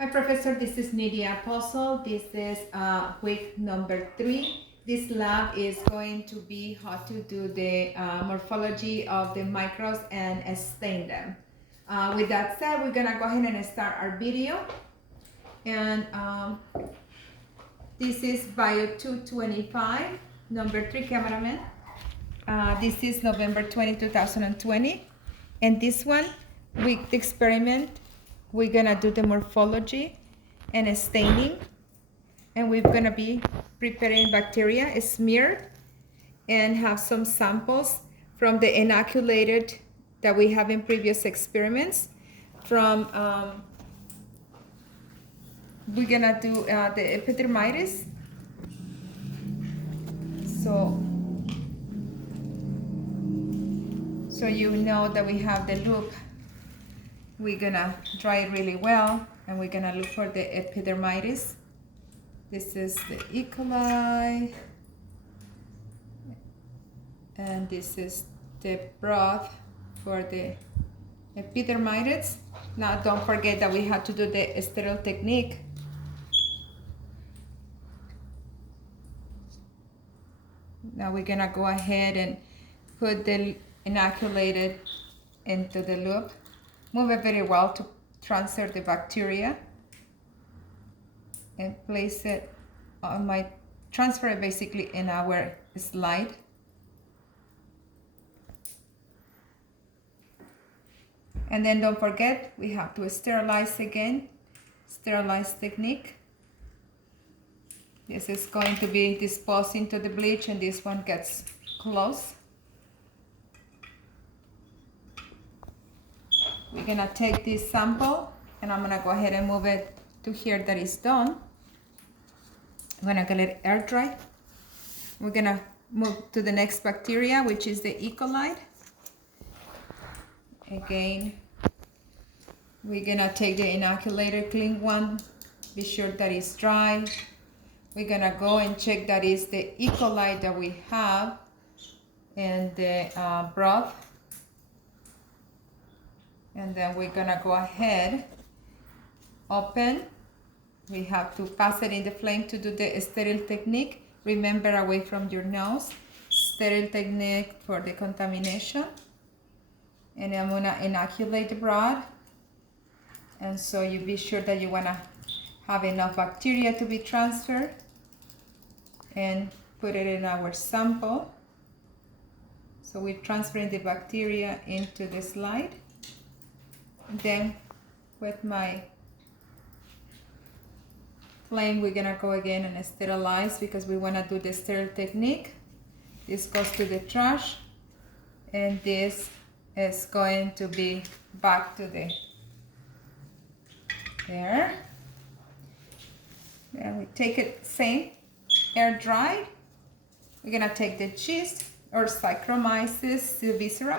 Hi, Professor. This is Nidia Apostle. This is week number 3. This lab is going to be how to do the morphology of the microbes and stain them. With that said, we're gonna go ahead and start our video. And this is Bio 225, number 3 cameraman. This is November 20, 2020. And this one, with the experiment, we're gonna do the morphology and staining. And we're gonna be preparing bacteria smeared and have some samples from the inoculated that we have in previous experiments. From we're gonna do the epidermidis. So you know that we have the loop. We're gonna dry it really well, and we're gonna look for the epidermidis. This is the E. coli, and this is the broth for the epidermidis. Now don't forget that we have to do the sterile technique. Now we're gonna go ahead and put the inoculated into the loop. Move it very well to transfer the bacteria, and place it on transfer it basically in our slide. And then don't forget, we have to sterilize again, sterilize technique. This is going to be disposed into the bleach, and this one gets close. We're gonna take this sample, and I'm gonna go ahead and move it to here that is done. I'm gonna let it air dry. We're gonna move to the next bacteria, which is the E. coli. Again, we're gonna take the inoculated clean one, be sure that it's dry. We're gonna go and check that is the E. coli that we have in the broth. And then we're gonna go ahead, open. We have to pass it in the flame to do the sterile technique. Remember, away from your nose. Sterile technique for the contamination. And I'm gonna inoculate the broth. And so you be sure that you wanna have enough bacteria to be transferred. And put it in our sample. So we're transferring the bacteria into the slide. Then with my flame, we're gonna go again and sterilize, because we wanna do the sterile technique. This goes to the trash, and this is going to be back to the there. And we take it same, air dry. We're gonna take the cheese or Saccharomyces cerevisiae,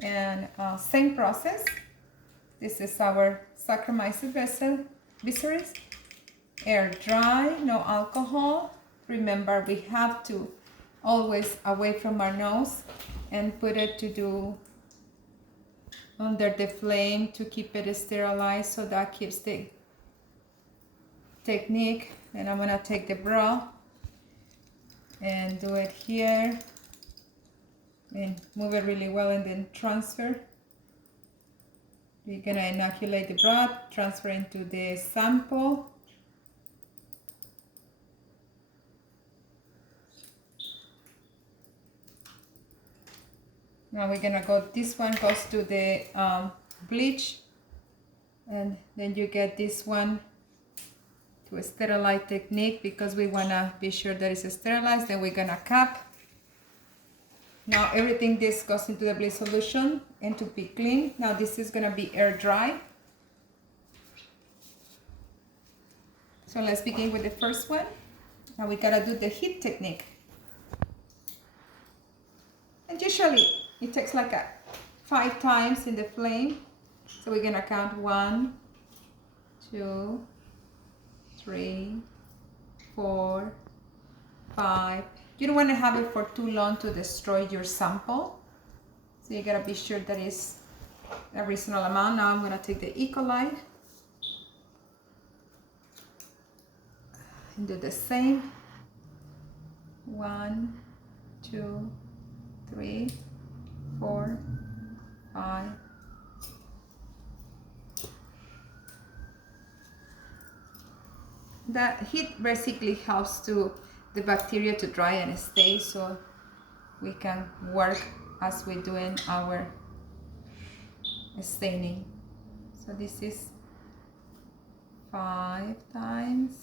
and same process. This is our Saccharomyces cerevisiae. Air dry, no alcohol. Remember, we have to always away from our nose, and put it to do under the flame to keep it sterilized, so that keeps the technique. And I'm gonna take the broth and do it here, and move it really well, and then transfer. We're gonna inoculate the broth, transfer into the sample. Now we're gonna go, this one goes to the bleach, and then you get this one to a sterilize technique, because we wanna be sure that it's sterilized. Then we're gonna cap. Now everything this goes into the bleach solution and to be clean. Now this is gonna be air dry. So let's begin with the first one. Now we gotta do the heat technique. And usually it takes like 5 times in the flame. So we're gonna count 1, 2, 3, 4, 5. You don't want to have it for too long to destroy your sample. So you gotta be sure that it's a reasonable amount. Now I'm gonna take the E. coli. And do the same. 1, 2, 3, 4, 5. That heat basically helps to the bacteria to dry and stay, so we can work as we're doing our staining. So this is 5 times,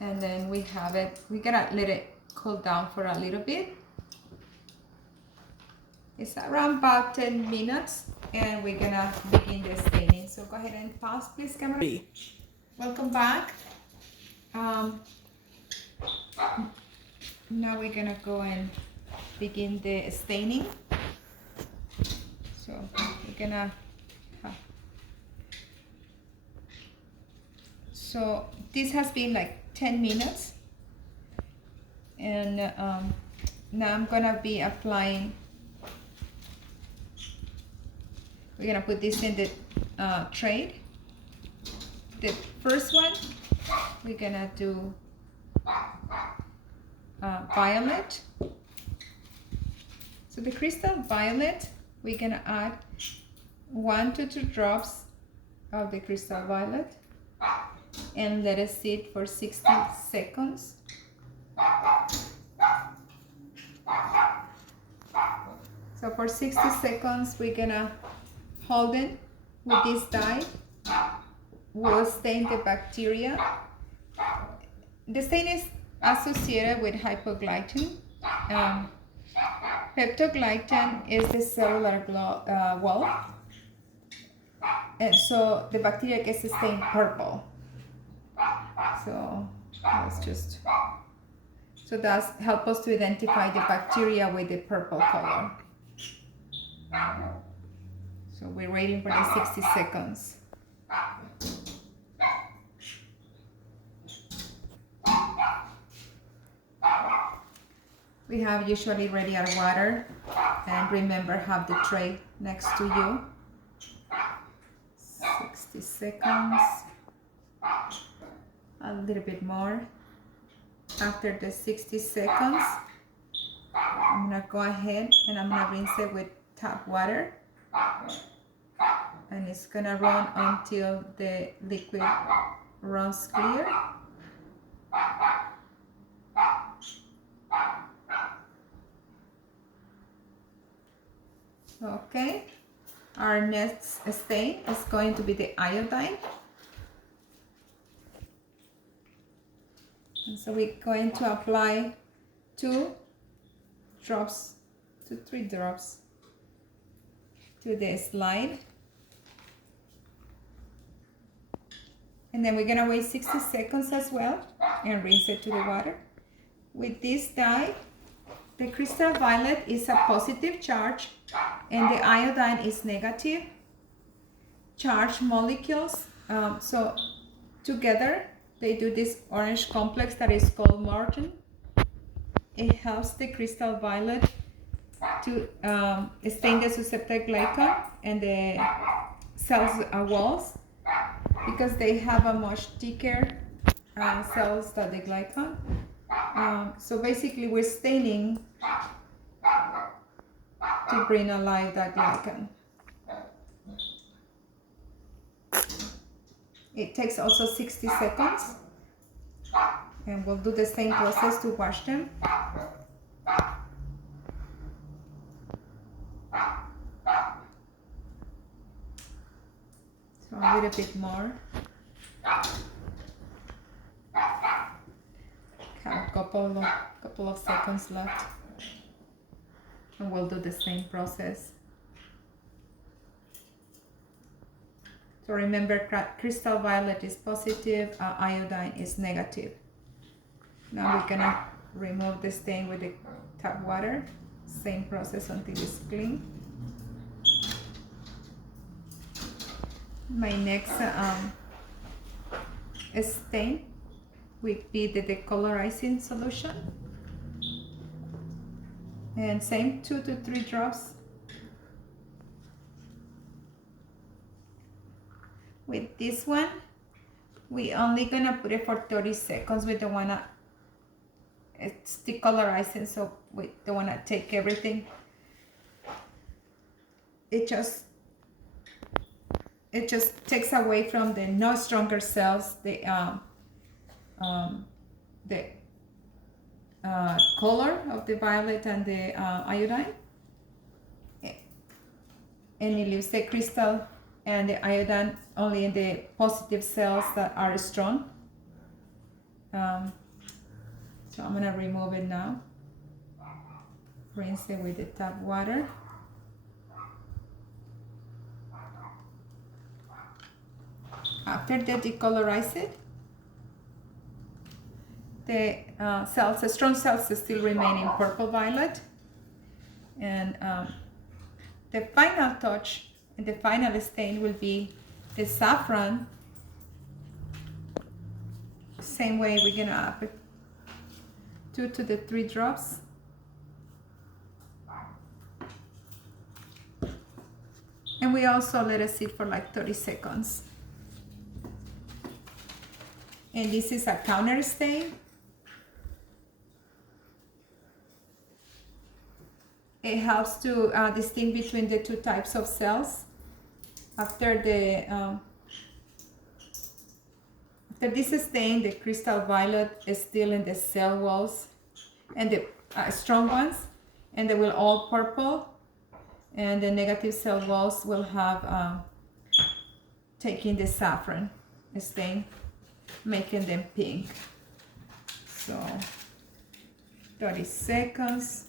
and then we have it. We're gonna let it cool down for a little bit. It's around about 10 minutes, and we're gonna begin the staining. So go ahead and pause, please, camera. Welcome back. Now we're gonna go and begin the staining. So we're gonna so this has been like 10 minutes, and now I'm gonna be applying. We're gonna put this in the tray. The first one, we're gonna do violet. So the crystal violet, we're gonna add 1 to 2 drops of the crystal violet and let it sit for 60 seconds. So for 60 seconds, we're gonna hold it with this dye. We'll stain the bacteria. The stain is associated with hypoglycemia. Peptoglycan is the cellular wall, and so the bacteria gets stained purple. So that's help us to identify the bacteria with the purple color. So we're waiting for the 60 seconds. We have usually ready our water, and remember, have the tray next to you. 60 seconds, a little bit more. After the 60 seconds, I'm gonna go ahead and I'm gonna rinse it with tap water, and it's gonna run until the liquid runs clear. Okay, our next stain is going to be the iodine. And so we're going to apply 2 drops to 3 drops to the slide. And then we're gonna wait 60 seconds as well and rinse it to the water. With this dye, the crystal violet is a positive charge and the iodine is negative charged molecules. So together they do this orange complex that is called margin. It helps the crystal violet to stain the susceptible glycan and the cells walls, because they have a much thicker cells than the glycan. So basically we're staining to bring alive that glycan. It takes also 60 seconds, and we'll do the same process to wash them. So a little bit more. Have a couple of seconds left, and we'll do the same process. So remember, crystal violet is positive, iodine is negative. Now we're gonna remove the stain with the tap water. Same process until it's clean. My next stain would be the decolorizing solution. And same 2 to 3 drops. With this one, We only gonna put it for 30 seconds. We don't wanna, it's decolorizing, so we don't wanna take everything. It just takes away from the no stronger cells the color of the violet and the iodine, and it leaves the crystal and the iodine only in the positive cells that are strong. So I'm gonna remove it now. Rinse it with the tap water. After they decolorize it, the cells, the strong cells, still remain in purple violet, and the final touch and the final stain will be the saffron. Same way, we're gonna add 2 to the 3 drops. And we also let it sit for like 30 seconds. And this is a counter stain. It helps to distinguish between the 2 types of cells. After this stain, the crystal violet is still in the cell walls, and the strong ones, and they will all purple, and the negative cell walls will have taking the saffron stain, making them pink. So 30 seconds.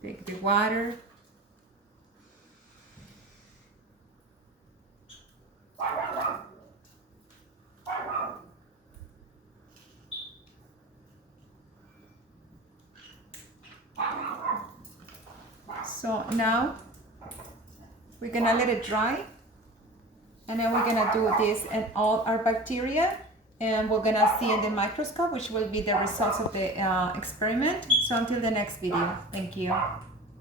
Take the water. So now we're gonna let it dry, and then we're gonna do this and all our bacteria, and we're gonna see in the microscope, which will be the results of the experiment. So until the next video, thank you.